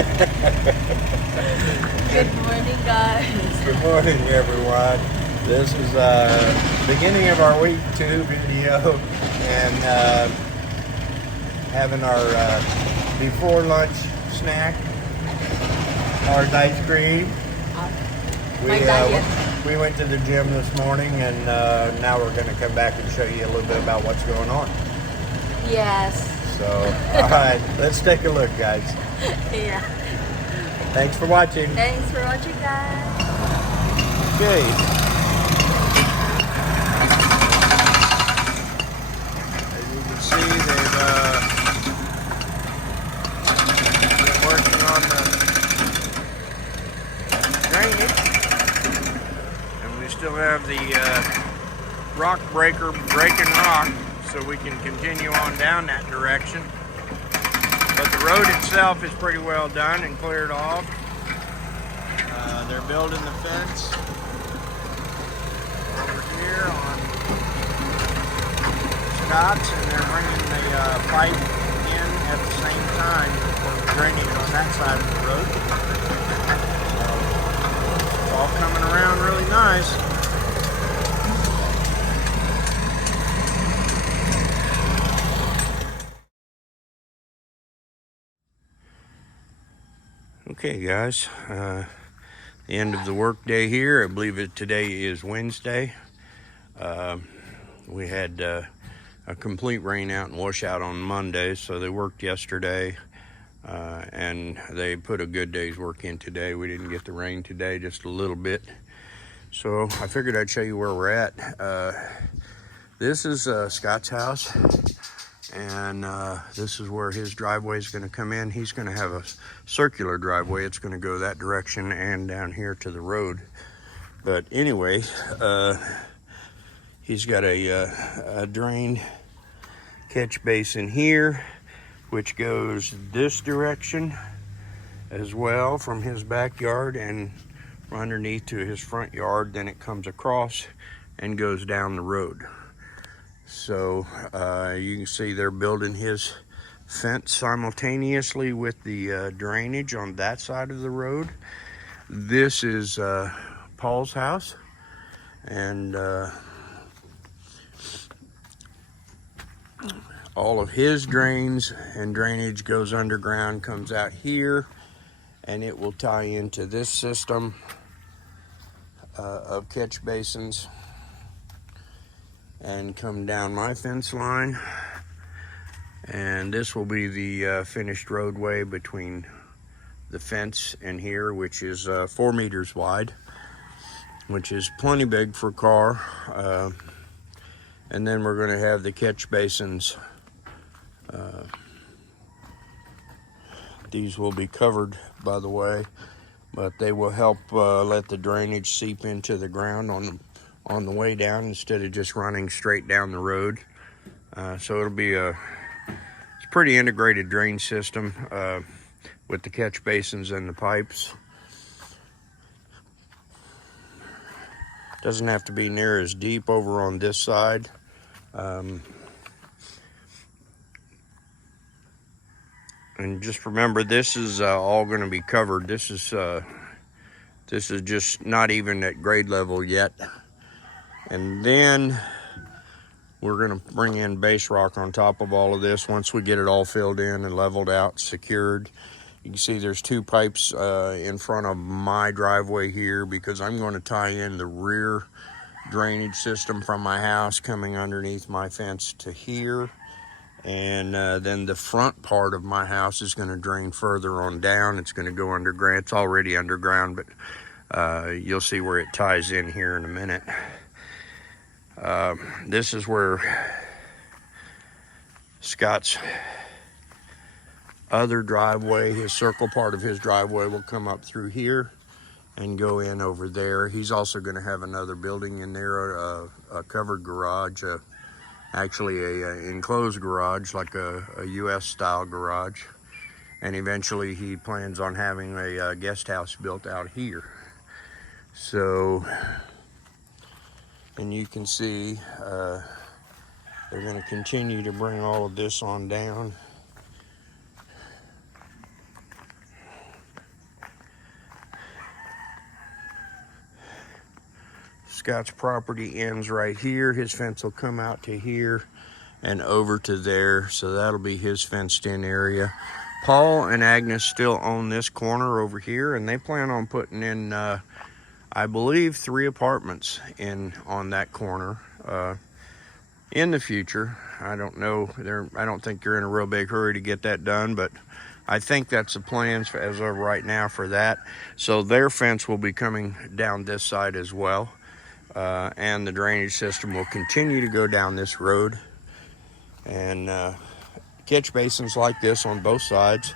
Good morning, guys. Good morning, everyone. This is beginning of our week 2 video, and having our before lunch snack, hard ice cream. We went to the gym this morning, and now we're going to come back and show you a little bit about what's going on. Yes. So, all right, let's take a look, guys. Yeah. Thanks for watching. Thanks for watching, guys. Okay. As you can see, they've been working on the drainage, and we still have the rock breaker breaking rock, so we can continue on down that direction. But the road itself is pretty well done and cleared off. They're building the fence over here on Scott's, and they're bringing the pipe in at the same time for the drainage on that side of the road. So it's all coming around really nice. Okay, guys, the end of the work day here. I believe today is Wednesday. We had a complete rain out and washout on Monday, so they worked yesterday, and they put a good day's work in today. We didn't get the rain today, just a little bit. So I figured I'd show you where we're at. This is Scott's house. And this is where his driveway is going to come in. He's going to have a circular driveway. It's going to go that direction and down here to the road. But anyway, he's got a drain catch basin here, which goes this direction as well from his backyard and underneath to his front yard. Then it comes across and goes down the road. So you can see they're building his fence simultaneously with the drainage on that side of the road. This is Paul's house, and all of his drains and drainage goes underground, comes out here, and it will tie into this system of catch basins and come down my fence line. And this will be the finished roadway between the fence and here, which is 4 meters wide, which is plenty big for a car. And then we're going to have the catch basins. These will be covered, by the way, but they will help let the drainage seep into the ground on the way down instead of just running straight down the road. So it'll be it's a pretty integrated drain system with the catch basins and the pipes. Doesn't have to be near as deep over on this side. And just remember, this is all going to be covered. This is just not even at grade level yet. And then we're going to bring in base rock on top of all of this once we get it all filled in and leveled out, secured. You can see there's 2 pipes in front of my driveway here, because I'm going to tie in the rear drainage system from my house coming underneath my fence to here. And then the front part of my house is going to drain further on down. It's going to go underground. It's already underground, but you'll see where it ties in here in a minute. This is where Scott's other driveway, his circle part of his driveway, will come up through here and go in over there. He's also going to have another building in there, a covered garage, actually a enclosed garage, like a U.S. style garage. And eventually he plans on having a guest house built out here. So, and you can see they're going to continue to bring all of this on down. Scott's property ends right here. His fence will come out to here and over to there. So that'll be his fenced in area. Paul and Agnes still own this corner over here, and they plan on putting in, I believe, 3 apartments in on that corner in the future. I don't know. I don't think they're in a real big hurry to get that done, but I think that's the plans as of right now for that. So their fence will be coming down this side as well, and the drainage system will continue to go down this road. And catch basins like this on both sides.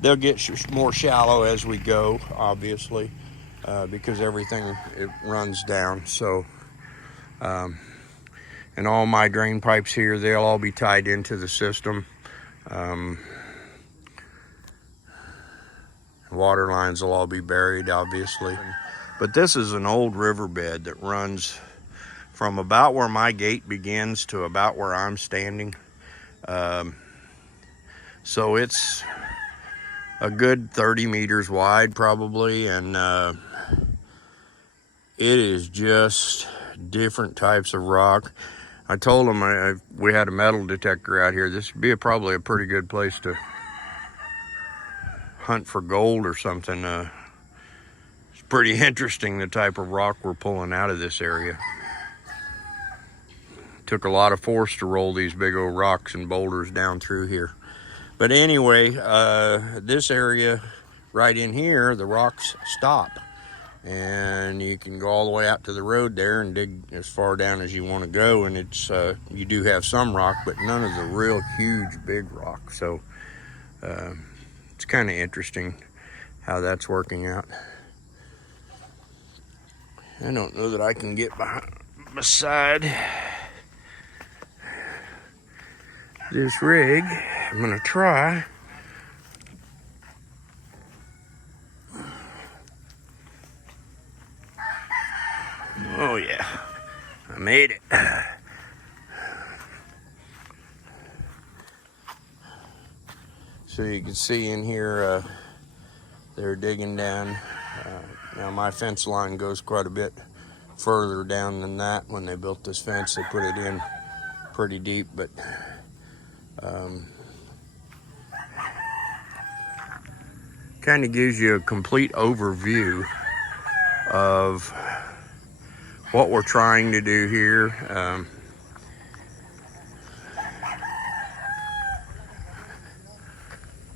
They'll get more shallow as we go, obviously, because everything it runs down. So, and all my drain pipes here, they'll all be tied into the system. Water lines will all be buried, obviously. But this is an old riverbed that runs from about where my gate begins to about where I'm standing. So it's a good 30 meters wide probably, and it is just different types of rock. I told them we had a metal detector out here. This would be probably a pretty good place to hunt for gold or something. It's pretty interesting, the type of rock we're pulling out of this area. Took a lot of force to roll these big old rocks and boulders down through here. But anyway, this area right in here, the rocks stop. And you can go all the way out to the road there and dig as far down as you want to go. And it's you do have some rock, but none of the real huge big rock. So it's kind of interesting how that's working out. I don't know that I can get beside this rig. I'm gonna try. Oh yeah, I made it. So you can see in here, they're digging down. Now my fence line goes quite a bit further down than that. When they built this fence, they put it in pretty deep, but kind of gives you a complete overview of what we're trying to do here.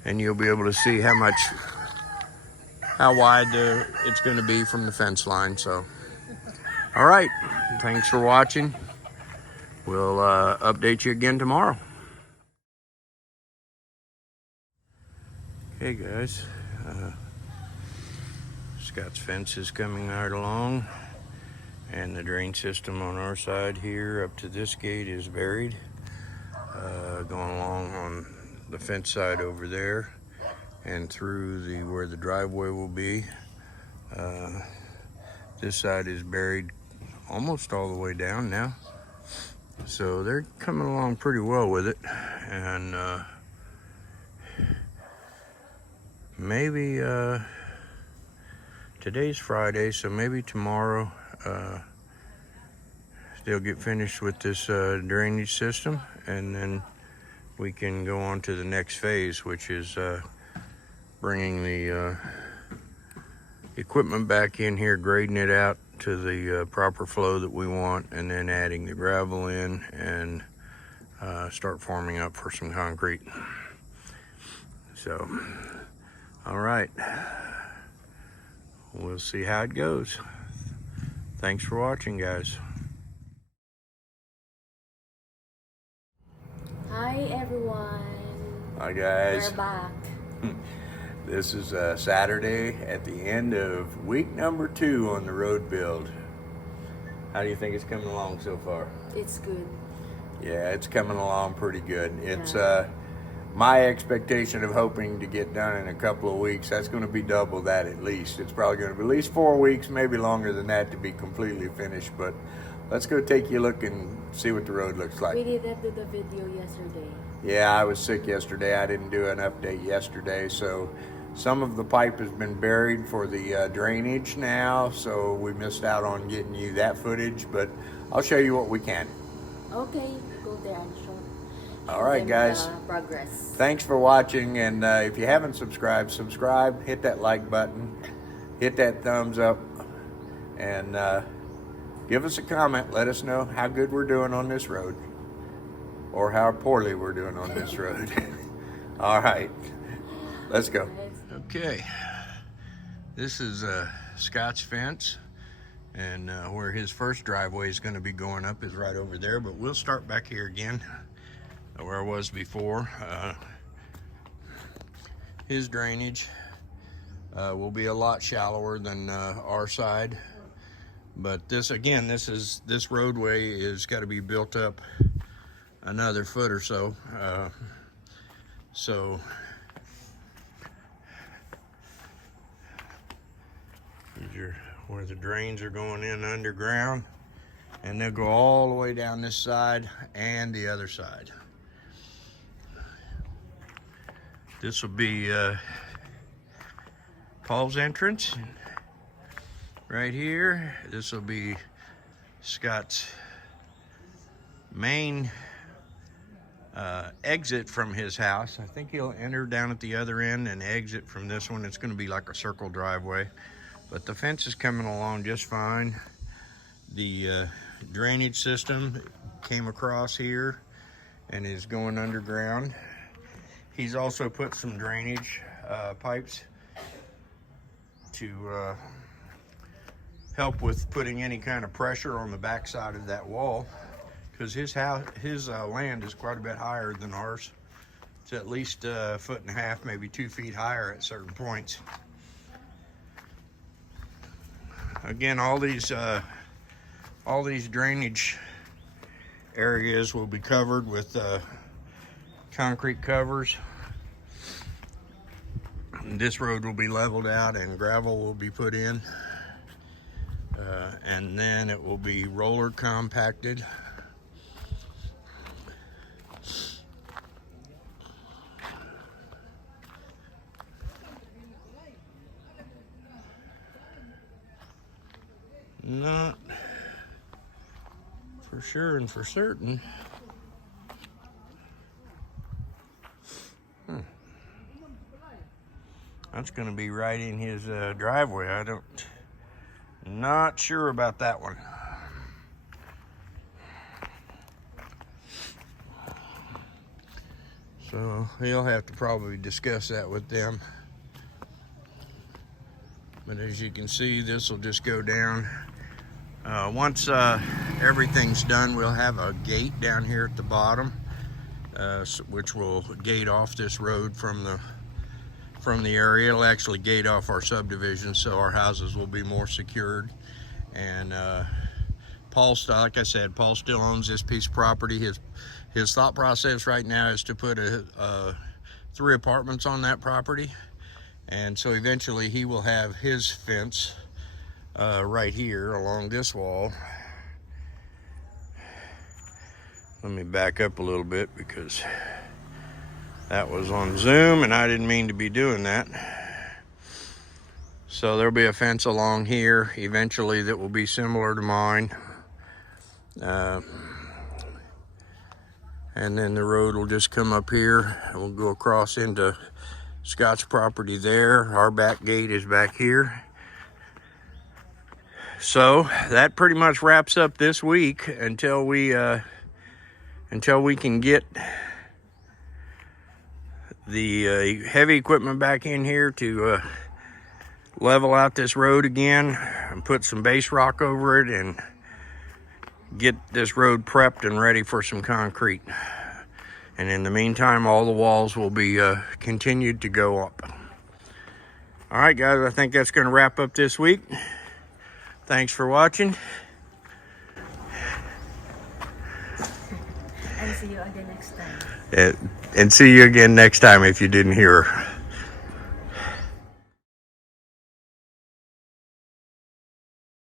And you'll be able to see how wide it's going to be from the fence line. So, all right, thanks for watching. We'll update you again tomorrow. Hey guys, Scott's fence is coming right along, and the drain system on our side here up to this gate is buried, going along on the fence side over there and through where the driveway will be. This side is buried almost all the way down now, so they're coming along pretty well with it. And maybe today's Friday, so maybe tomorrow they'll get finished with this drainage system, and then we can go on to the next phase, which is bringing the equipment back in here, grading it out to the proper flow that we want, and then adding the gravel in and start forming up for some concrete. So, all right, we'll see how it goes. Thanks for watching, guys. Hi everyone. Hi guys. We're back. This is Saturday at the end of week number 2 on the road build. How do you think it's coming along so far? It's good. Yeah, it's coming along pretty good. It's Yeah. My expectation of hoping to get done in a couple of weeks. That's going to be double that at least. It's probably going to be at least 4 weeks, maybe longer than that, to be completely finished. But let's go take you a look and see what the road looks like. We didn't do the video yesterday. Yeah, I was sick yesterday. I didn't do an update yesterday, so Some of the pipe has been buried for the drainage now, so we missed out on getting you that footage, but I'll show you what we can. Okay, go there and show. All right, them guys. the progress. Thanks for watching, and if you haven't subscribed, subscribe, hit that like button, hit that thumbs up, and give us a comment. Let us know how good we're doing on this road, or how poorly we're doing on this road. All right, let's go. Okay, this is Scott's fence, and where his first driveway is going to be going up is right over there, but we'll start back here again where I was before. His drainage will be a lot shallower than our side, but this roadway is got to be built up another foot or so. So where the drains are going in underground, and they'll go all the way down this side and the other side. This will be Paul's entrance right here. This will be Scott's main exit from his house. I think he'll enter down at the other end and exit from this one. It's going to be like a circle driveway, but the fence is coming along just fine. The drainage system came across here and is going underground. He's also put some drainage pipes to help with putting any kind of pressure on the backside of that wall, because his land is quite a bit higher than ours. It's at least a foot and a half, maybe 2 feet higher at certain points. Again, all these drainage areas will be covered with concrete covers. This road will be leveled out and gravel will be put in, and then it will be roller compacted. Not for sure and for certain. That's going to be right in his driveway. Not sure about that one. So he'll have to probably discuss that with them. But as you can see, this will just go down. Once everything's done, we'll have a gate down here at the bottom, which will gate off this road from the area. It'll actually gate off our subdivision, so our houses will be more secured. And like I said, Paul still owns this piece of property. His thought process right now is to put 3 apartments on that property, and so eventually he will have his fence right here along this wall. Let me back up a little bit because that was on Zoom and I didn't mean to be doing that. So there'll be a fence along here eventually that will be similar to mine. And then the road will just come up here and we'll go across into Scott's property there. Our back gate is back here. So that pretty much wraps up this week until we can get the heavy equipment back in here to level out this road again and put some base rock over it and get this road prepped and ready for some concrete. And in the meantime, all the walls will be continued to go up. All right, guys, I think that's going to wrap up this week. Thanks for watching. And see you again next time. And see you again next time if you didn't hear her.